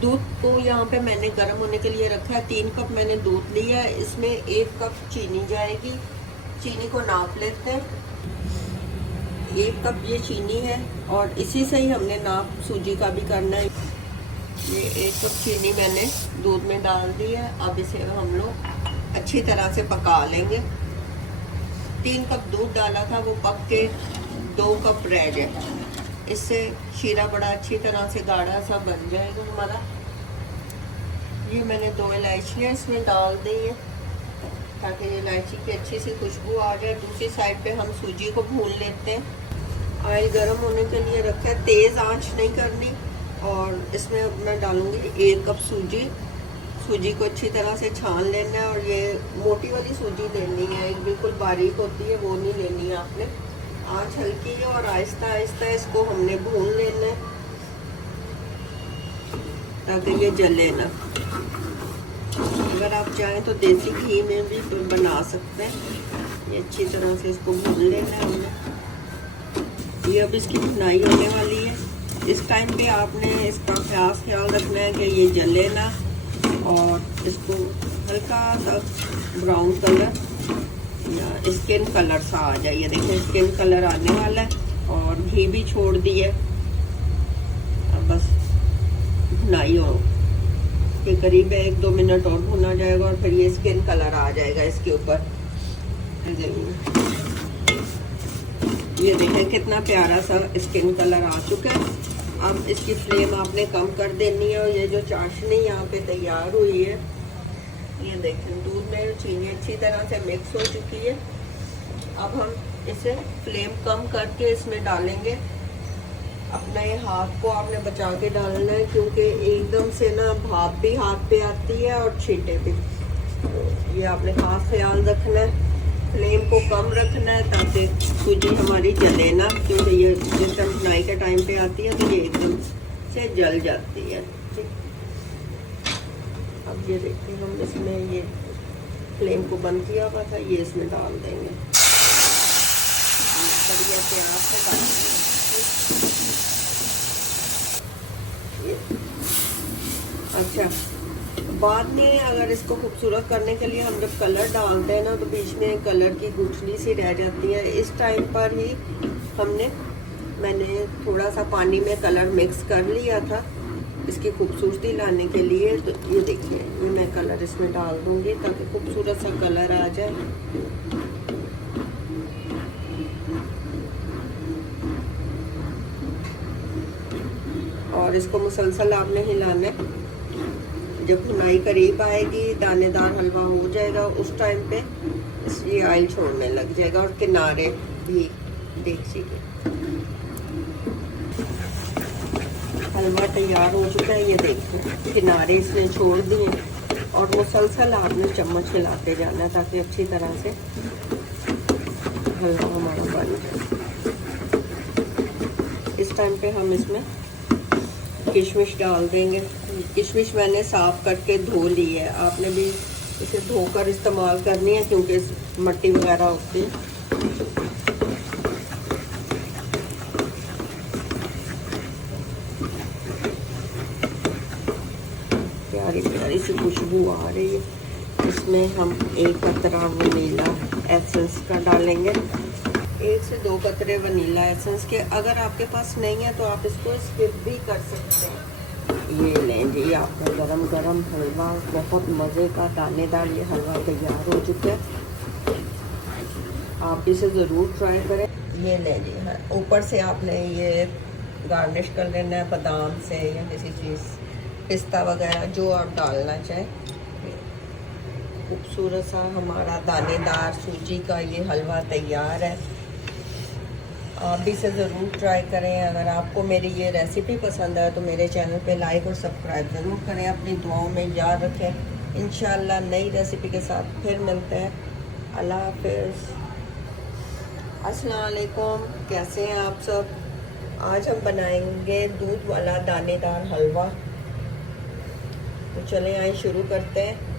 दूध को यहाँ पे मैंने गर्म होने के लिए रखा है। 3 कप मैंने दूध लिया है, इसमें 1 कप चीनी जाएगी। चीनी को नाप लेते हैं। 1 कप ये चीनी है और इसी से ही हमने नाप सूजी का भी करना है। ये 1 कप चीनी मैंने दूध में डाल दी है। अब इसे हम लोग अच्छी तरह से पका लेंगे। 3 कप दूध डाला था, वो पक के 2 कप रह गए। इससे शीरा बड़ा अच्छी तरह से गाढ़ा सा बन जाएगा हमारा। ये मैंने 2 इलायचियाँ इसमें डाल दी है ताकि इलायची की अच्छी सी खुशबू आ जाए। दूसरी साइड पे हम सूजी को भून लेते हैं। ऑयल गर्म होने के लिए रखा है, तेज़ आंच नहीं करनी। और इसमें अब मैं डालूँगी 1 कप सूजी। सूजी को अच्छी तरह से छान लेना है और ये मोटी वाली सूजी लेनी है, बिल्कुल बारीक होती है वो नहीं लेनी है आपने। आंच हल्की है और आहिस्ता आहिस्ता इसको हमने भून लेना है ताकि ये जले ना। अगर आप चाहें तो देसी घी में भी बना सकते हैं। ये अच्छी तरह से इसको भून लेना है हमने। ये अब इसकी भुनाई होने वाली है। इस टाइम पे आपने इसका खास ख्याल रखना है कि ये जले ना और इसको हल्का सा ब्राउन कलर या स्किन कलर सा आ जाए। ये देखिए स्किन कलर आने वाला है और घी भी छोड़ दिए। अब बस भुनाई हो के करीब 1-2 मिनट और भुना जाएगा और फिर ये स्किन कलर आ जाएगा इसके ऊपर। ये देखें कितना प्यारा सा स्किन कलर आ चुका है। अब इसकी फ्लेम आपने कम कर देनी है और ये जो चाशनी यहाँ पे तैयार हुई है, ये देखें दूध में चीनी अच्छी तरह से मिक्स हो चुकी है। अब हम इसे फ्लेम कम करके इसमें डालेंगे। अपने हाथ को आपने बचा के डालना है क्योंकि एकदम से ना भाप भी हाथ पे आती है और छींटे भी। ये आपने खास ख्याल रखना है, फ्लेम को कम रखना है ताकि सूजी हमारी जले ना, क्योंकि ये जिस टाइम भुनाई के टाइम पे आती है तो ये एकदम से जल जाती है। अब ये देखिए हम इसमें ये फ्लेम को बंद किया हुआ था, ये इसमें डाल देंगे। बढ़िया प्यार से डालेंगे। अच्छा, बाद में अगर इसको खूबसूरत करने के लिए हम जब कलर डालते हैं ना तो बीच में कलर की गुठली सी रह जाती है। इस टाइम पर ही मैंने थोड़ा सा पानी में कलर मिक्स कर लिया था इसकी खूबसूरती लाने के लिए। तो ये देखिए ये मैं कलर इसमें डाल दूंगी ताकि खूबसूरत सा कलर आ जाए। और इसको मुसलसल आपने हिलाना है। जब भुनाई करीब आएगी, दानेदार हलवा हो जाएगा, उस टाइम पे ये ऑयल छोड़ने लग जाएगा और किनारे भी देखिए। हलवा तैयार हो चुका है। ये देखिए किनारे इसने छोड़ दिए और मुसलसल आपने चम्मच हिलाते जाना है ताकि अच्छी तरह से हलवा हमारा बन जाए। इस टाइम पे हम इसमें किशमिश डाल देंगे। किशमिश मैंने साफ करके धो ली है, आपने भी इसे धोकर इस्तेमाल करनी है क्योंकि मट्टी वगैरह होती है। प्यारी प्यारी सी खुशबू आ रही है। इसमें हम 1 कतरा वनीला एसेंस का डालेंगे, 1 से 2 कतरे वनीला एसेंस के। अगर आपके पास नहीं है तो आप इसको स्किप भी कर सकते हैं। ये लें जी आपका गरम गरम हलवा, बहुत मज़े का दानेदार ये हलवा तैयार हो चुका है। आप इसे ज़रूर ट्राई करें। ये लें जी, हाँ ऊपर से आपने ये गार्निश कर लेना है बादाम से या किसी चीज़, पिस्ता वगैरह जो आप डालना चाहें। खूबसूरत सा हमारा दानेदार सूजी का ये हलवा तैयार है। आप भी इसे ज़रूर ट्राई करें। अगर आपको मेरी ये रेसिपी पसंद आए तो मेरे चैनल पे लाइक और सब्सक्राइब ज़रूर करें। अपनी दुआओं में याद रखें। इंशाल्लाह नई रेसिपी के साथ फिर मिलते हैं। अल्लाह हाफ़िज़। अस्सलाम वालेकुम, कैसे हैं आप सब। आज हम बनाएंगे दूध वाला दानेदार हलवा। तो चलें आइए शुरू करते हैं।